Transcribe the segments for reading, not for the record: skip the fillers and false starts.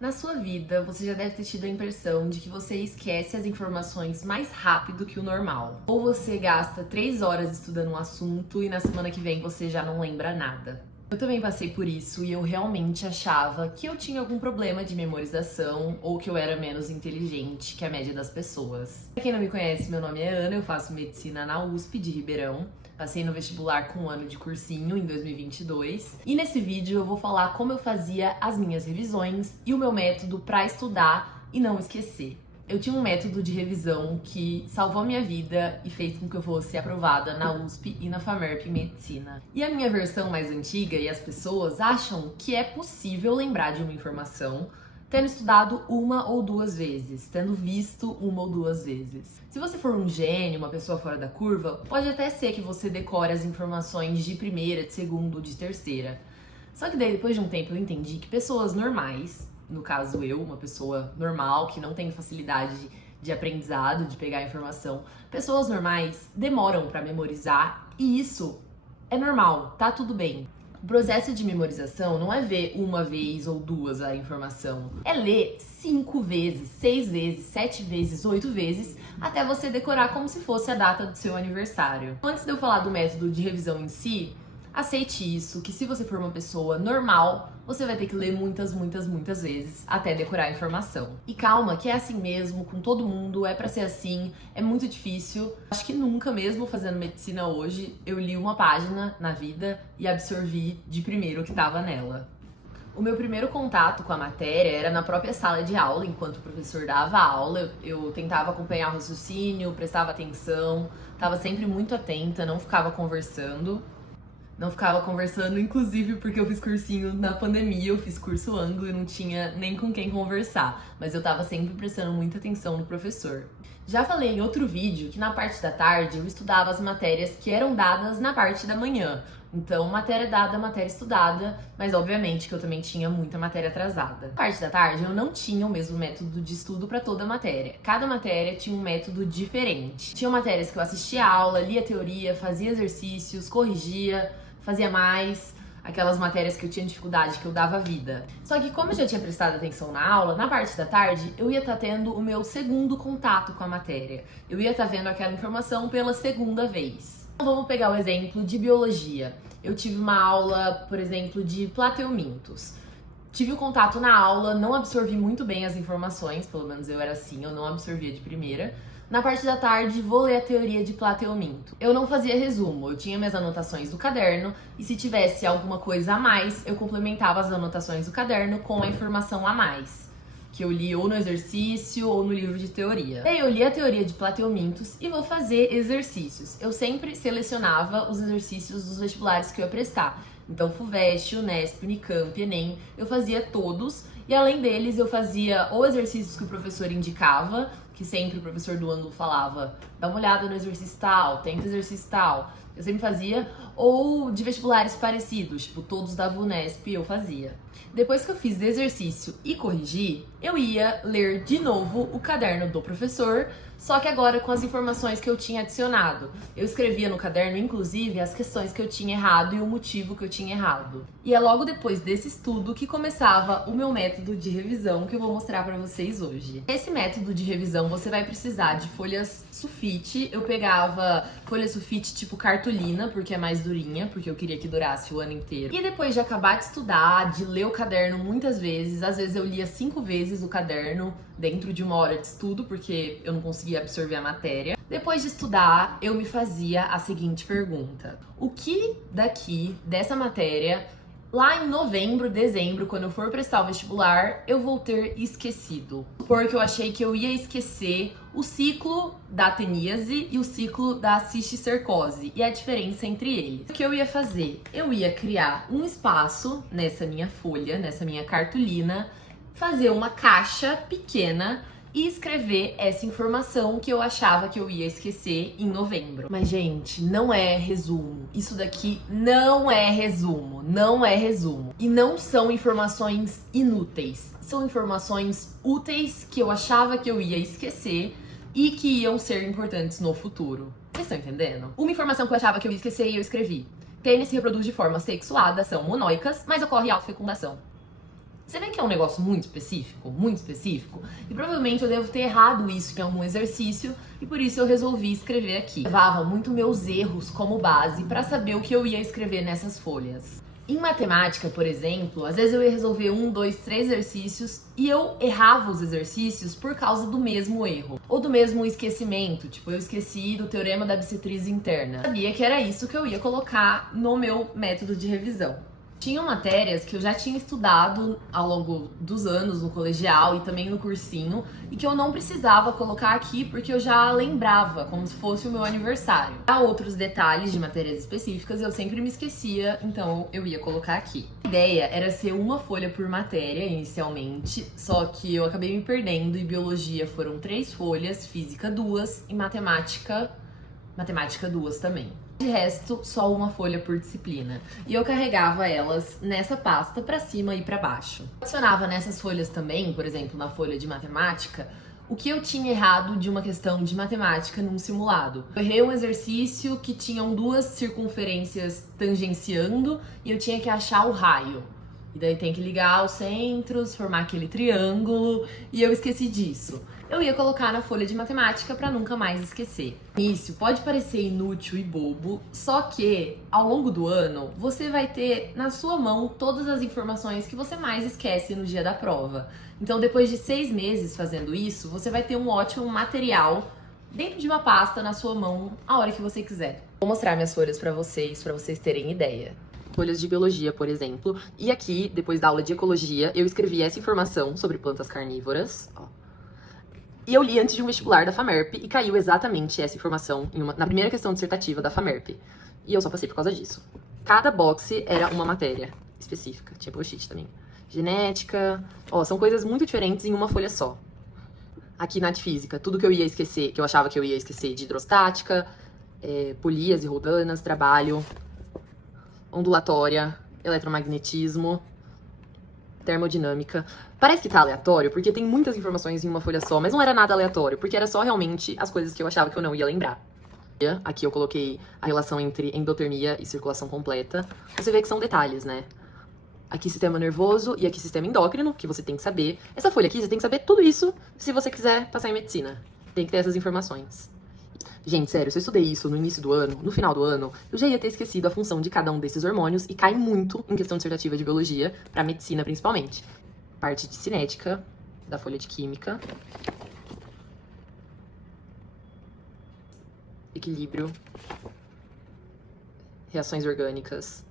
Na sua vida, você já deve ter tido a impressão de que você esquece as informações mais rápido que o normal. Ou você gasta 3 horas estudando um assunto e na semana que vem você já não lembra nada. Eu também passei por isso e eu realmente achava que eu tinha algum problema de memorização ou que eu era menos inteligente que a média das pessoas. Pra quem não me conhece, meu nome é Ana, eu faço medicina na USP de Ribeirão. Passei no vestibular com um ano de cursinho em 2022. E nesse vídeo eu vou falar como eu fazia as minhas revisões e o meu método para estudar e não esquecer. Eu tinha um método de revisão que salvou a minha vida e fez com que eu fosse aprovada na USP e na FAMERP em Medicina. E a minha versão mais antiga e as pessoas acham que é possível lembrar de uma informação tendo estudado uma ou duas vezes, tendo visto uma ou duas vezes. Se você for um gênio, uma pessoa fora da curva, pode até ser que você decore as informações de primeira, de segunda ou de terceira. Só que daí, depois de um tempo, eu entendi que pessoas normais, no caso eu, uma pessoa normal, que não tem facilidade de aprendizado, de pegar informação, pessoas normais demoram para memorizar e isso é normal, tá tudo bem. O processo de memorização não é ver uma vez ou duas a informação, é ler 5 vezes, 6 vezes, 7 vezes, 8 vezes, até você decorar como se fosse a data do seu aniversário. Antes de eu falar do método de revisão em si, aceite isso, que se você for uma pessoa normal, você vai ter que ler muitas vezes até decorar a informação. E calma, que é assim mesmo, com todo mundo, é pra ser assim, é muito difícil. Acho que nunca mesmo fazendo medicina hoje, eu li uma página na vida e absorvi de primeiro o que tava nela. O meu primeiro contato com a matéria era na própria sala de aula, enquanto o professor dava aula. Eu tentava acompanhar o raciocínio, prestava atenção, estava sempre muito atenta, não ficava conversando. Inclusive porque eu fiz cursinho na pandemia, eu fiz curso Anglo e não tinha nem com quem conversar, mas eu tava sempre prestando muita atenção no professor. Já falei em outro vídeo que na parte da tarde eu estudava as matérias que eram dadas na parte da manhã. Então, matéria dada, matéria estudada, mas obviamente que eu também tinha muita matéria atrasada. Na parte da tarde eu não tinha o mesmo método de estudo para toda matéria. Cada matéria tinha um método diferente. Tinha matérias que eu assistia a aula, lia teoria, fazia exercícios, corrigia, fazia mais, aquelas matérias que eu tinha dificuldade, que eu dava vida. Só que como eu já tinha prestado atenção na aula, na parte da tarde eu ia estar tendo o meu segundo contato com a matéria. Eu ia estar vendo aquela informação pela segunda vez. Então, vamos pegar o exemplo de biologia. Eu tive uma aula, por exemplo, de plateumintos. Tive o contato na aula, não absorvi muito bem as informações, pelo menos eu era assim, eu não absorvia de primeira. Na parte da tarde, vou ler a teoria de plateuminto. Eu não fazia resumo, eu tinha minhas anotações do caderno e se tivesse alguma coisa a mais, eu complementava as anotações do caderno com a informação a mais, que eu li ou no exercício ou no livro de teoria. Daí eu li a teoria de plateumintos e vou fazer exercícios. Eu sempre selecionava os exercícios dos vestibulares que eu ia prestar. Então, FUVEST, Unesp, Unicamp, Enem, eu fazia todos e além deles eu fazia ou exercícios que o professor indicava, que sempre o professor do ângulo falava, dá uma olhada no exercício tal, tenta exercício tal, eu sempre fazia, ou de vestibulares parecidos, tipo todos da Unesp eu fazia. Depois que eu fiz exercício e corrigi, eu ia ler de novo o caderno do professor, só que agora com as informações que eu tinha adicionado. Eu escrevia no caderno, inclusive, as questões que eu tinha errado e o motivo que eu tinha errado. E é logo depois desse estudo que começava o meu método de revisão que eu vou mostrar pra vocês hoje. Esse método de revisão você vai precisar de folhas sulfite. Eu pegava folha sulfite tipo cartolina, porque é mais durinha, porque eu queria que durasse o ano inteiro. E depois de acabar de estudar, de ler o caderno muitas vezes, às vezes eu lia 5 vezes o caderno dentro de 1 hora de estudo, porque eu não conseguia absorver a matéria. Depois de estudar, eu me fazia a seguinte pergunta: o que daqui, dessa matéria, lá em novembro, dezembro, quando eu for prestar o vestibular, eu vou ter esquecido? Porque eu achei que eu ia esquecer o ciclo da teníase e o ciclo da cisticercose e a diferença entre eles. O que eu ia fazer? Eu ia criar um espaço nessa minha folha, nessa minha cartolina, fazer uma caixa pequena e escrever essa informação que eu achava que eu ia esquecer em novembro. Mas, gente, não é resumo. Isso daqui não é resumo. Não é resumo. E não são informações inúteis. São informações úteis que eu achava que eu ia esquecer e que iam ser importantes no futuro. Vocês estão entendendo? Uma informação que eu achava que eu ia esquecer e eu escrevi: pênis se reproduz de forma sexuada, são monóicas, mas ocorre autofecundação. Você vê que é um negócio muito específico, e provavelmente eu devo ter errado isso em algum exercício, e por isso eu resolvi escrever aqui. Eu levava muito meus erros como base para saber o que eu ia escrever nessas folhas. Em matemática, por exemplo, às vezes eu ia resolver 1, 2, 3 exercícios e eu errava os exercícios por causa do mesmo erro. Ou do mesmo esquecimento, tipo, eu esqueci do teorema da bissetriz interna. Eu sabia que era isso que eu ia colocar no meu método de revisão. Tinham matérias que eu já tinha estudado ao longo dos anos no colegial e também no cursinho e que eu não precisava colocar aqui porque eu já lembrava, como se fosse o meu aniversário. Há outros detalhes de matérias específicas eu sempre me esquecia, então eu ia colocar aqui. A ideia era ser uma folha por matéria inicialmente, só que eu acabei me perdendo e biologia foram 3 folhas, física 2 e matemática 2 também. De resto, só uma folha por disciplina. E eu carregava elas nessa pasta pra cima e pra baixo. Eu adicionava nessas folhas também, por exemplo, na folha de matemática, o que eu tinha errado de uma questão de matemática num simulado. Eu errei um exercício que tinham 2 circunferências tangenciando e eu tinha que achar o raio. E daí tem que ligar os centros, formar aquele triângulo, e eu esqueci disso. Eu ia colocar na folha de matemática para nunca mais esquecer. Isso pode parecer inútil e bobo, só que ao longo do ano você vai ter na sua mão todas as informações que você mais esquece no dia da prova. Então, depois de 6 meses fazendo isso, você vai ter um ótimo material dentro de uma pasta na sua mão a hora que você quiser. Vou mostrar minhas folhas para vocês terem ideia. Folhas de biologia, por exemplo, e aqui, depois da aula de ecologia, eu escrevi essa informação sobre plantas carnívoras, ó. E eu li antes de um vestibular da FAMERP e caiu exatamente essa informação na primeira questão dissertativa da FAMERP. E eu só passei por causa disso. Cada boxe era uma matéria específica, tinha post-it também. Genética, ó, são coisas muito diferentes em uma folha só. Aqui na de física, tudo que eu ia esquecer, que eu achava que eu ia esquecer de hidrostática, polias e roldanas, trabalho, ondulatória, eletromagnetismo, termodinâmica. Parece que tá aleatório, porque tem muitas informações em uma folha só, mas não era nada aleatório, porque era só realmente as coisas que eu achava que eu não ia lembrar. Aqui eu coloquei a relação entre endotermia e circulação completa. Você vê que são detalhes, né? Aqui sistema nervoso e aqui sistema endócrino, que você tem que saber. Essa folha aqui, você tem que saber tudo isso se você quiser passar em medicina. Tem que ter essas informações. Gente, sério, se eu estudei isso no início do ano, no final do ano, eu já ia ter esquecido a função de cada um desses hormônios e cai muito em questão dissertativa de biologia, pra medicina principalmente. Parte de cinética, da folha de química. Equilíbrio. Reações orgânicas.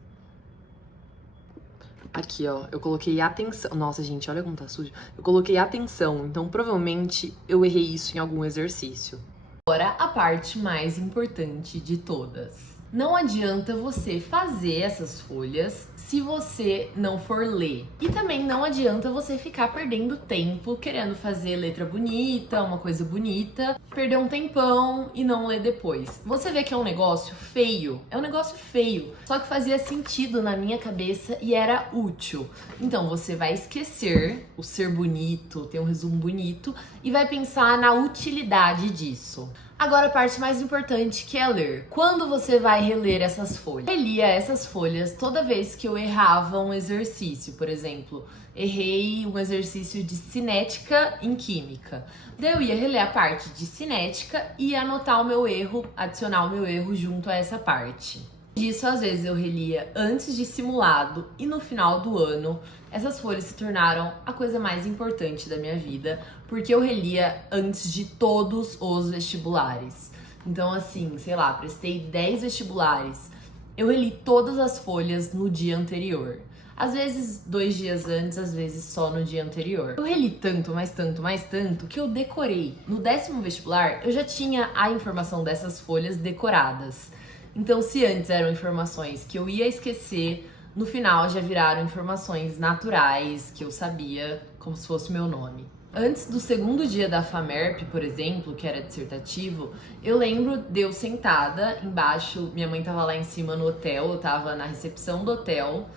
Aqui, ó, eu coloquei atenção. Nossa, gente, olha como tá sujo. Eu coloquei atenção, então provavelmente eu errei isso em algum exercício. Agora, a parte mais importante de todas. Não adianta você fazer essas folhas se você não for ler. E também não adianta você ficar perdendo tempo querendo fazer letra bonita, uma coisa bonita, perder um tempão e não ler depois. Você vê que é um negócio feio. É um negócio feio. Só que fazia sentido na minha cabeça e era útil. Então você vai esquecer o ser bonito, ter um resumo bonito e vai pensar na utilidade disso. Agora a parte mais importante, que é ler. Quando você vai reler essas folhas? Eu relia essas folhas toda vez que eu errava um exercício. Por exemplo, errei um exercício de cinética em química. Daí eu ia reler a parte de cinética e anotar o meu erro, adicionar o meu erro junto a essa parte. Disso, às vezes, eu relia antes de simulado e no final do ano, essas folhas se tornaram a coisa mais importante da minha vida, porque eu relia antes de todos os vestibulares. Então, assim, sei lá, prestei 10 vestibulares, eu reli todas as folhas no dia anterior. Às vezes 2 dias antes, às vezes só no dia anterior. Eu reli tanto, mais tanto, mais tanto, que eu decorei. No 10º vestibular, eu já tinha a informação dessas folhas decoradas. Então, se antes eram informações que eu ia esquecer, no final já viraram informações naturais, que eu sabia como se fosse o meu nome. Antes do 2º dia da FAMERP, por exemplo, que era dissertativo, eu lembro de eu sentada embaixo, minha mãe tava lá em cima no hotel, eu tava na recepção do hotel,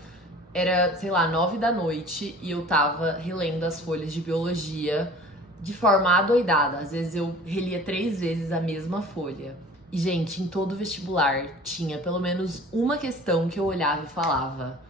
era, sei lá, 9 da noite e eu tava relendo as folhas de biologia de forma adoidada. Às vezes eu relia 3 vezes a mesma folha. E, gente, em todo vestibular tinha pelo menos uma questão que eu olhava e falava: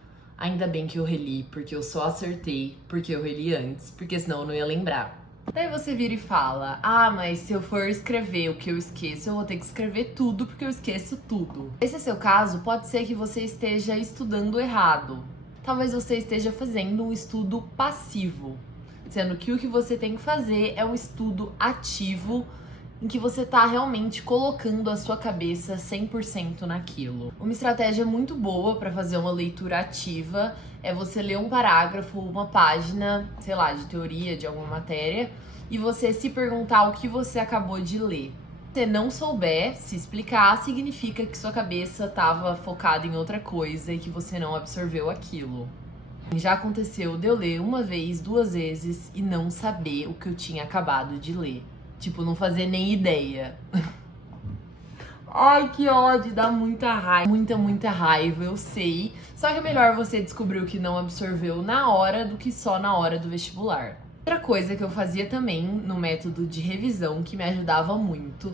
Ainda bem que eu reli, porque eu só acertei porque eu reli antes, porque senão eu não ia lembrar. Daí você vira e fala, mas se eu for escrever o que eu esqueço, eu vou ter que escrever tudo porque eu esqueço tudo. Esse é seu caso, pode ser que você esteja estudando errado. Talvez você esteja fazendo um estudo passivo, sendo que o que você tem que fazer é um estudo ativo, em que você tá realmente colocando a sua cabeça 100% naquilo. Uma estratégia muito boa para fazer uma leitura ativa é você ler um parágrafo, uma página, sei lá, de teoria de alguma matéria, e você se perguntar o que você acabou de ler. Se você não souber se explicar, significa que sua cabeça estava focada em outra coisa e que você não absorveu aquilo. Já aconteceu de eu ler uma vez, 2 vezes e não saber o que eu tinha acabado de ler. Tipo, não fazer nem ideia. Ai, que ódio, dá muita raiva. Muita raiva, eu sei. Só que é melhor você descobrir o que não absorveu na hora do que só na hora do vestibular. Outra coisa que eu fazia também no método de revisão que me ajudava muito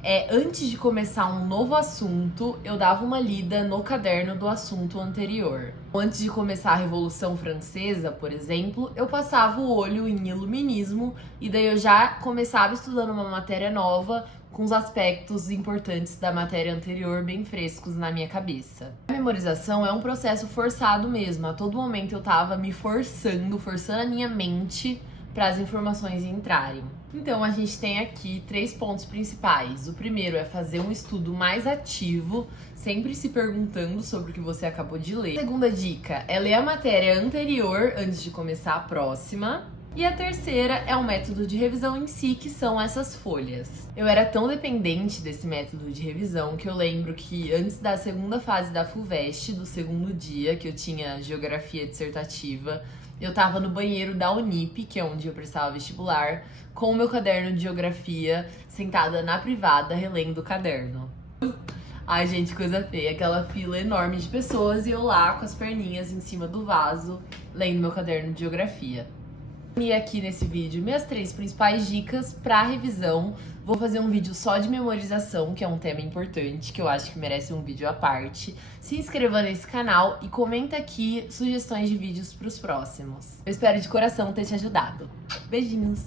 é, antes de começar um novo assunto, eu dava uma lida no caderno do assunto anterior. Antes de começar a Revolução Francesa, por exemplo, eu passava o olho em iluminismo e daí eu já começava estudando uma matéria nova com os aspectos importantes da matéria anterior bem frescos na minha cabeça. A memorização é um processo forçado mesmo. A todo momento eu tava me forçando a minha mente para as informações entrarem. Então a gente tem aqui 3 pontos principais. O primeiro é fazer um estudo mais ativo, sempre se perguntando sobre o que você acabou de ler. A segunda dica é ler a matéria anterior antes de começar a próxima. E a terceira é o método de revisão em si, que são essas folhas. Eu era tão dependente desse método de revisão que eu lembro que antes da segunda fase da FUVEST, do segundo dia, que eu tinha geografia dissertativa, eu tava no banheiro da Unip, que é onde eu prestava vestibular, com o meu caderno de geografia, sentada na privada, relendo o caderno. Ai, gente, coisa feia. Aquela fila enorme de pessoas e eu lá com as perninhas em cima do vaso, lendo meu caderno de geografia. E aqui nesse vídeo minhas 3 principais dicas para revisão. Vou fazer um vídeo só de memorização, que é um tema importante, que eu acho que merece um vídeo à parte. Se inscreva nesse canal e comenta aqui sugestões de vídeos para os próximos. Eu espero de coração ter te ajudado. Beijinhos!